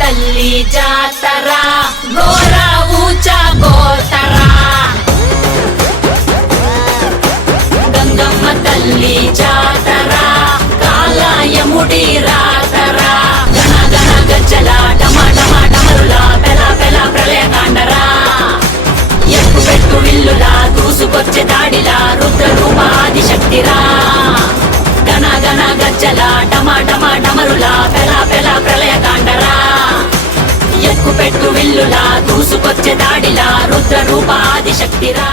తల్లి జాతర ఘోర ఊచా గోతర గంగమ్మ తల్లి జాతర కాలాయముడి రాతర గణ గణ గజ్జల టమాటమాటమరుల పెల పెల ప్రళయకాండరా ఎక్కు పెట్టు విల్లులా దూసుకొచ్చే దాడిలా రుద్ర రూప ఆదిశక్తిరా గణ గణ గజ్జల టమాటమాటమరుల పెల పెల ప్రళయకాండరా ఎక్కు పెట్టు విల్లులా దూసుకొచ్చే దాడిలా రుద్ర రూప ఆదిశక్తిరా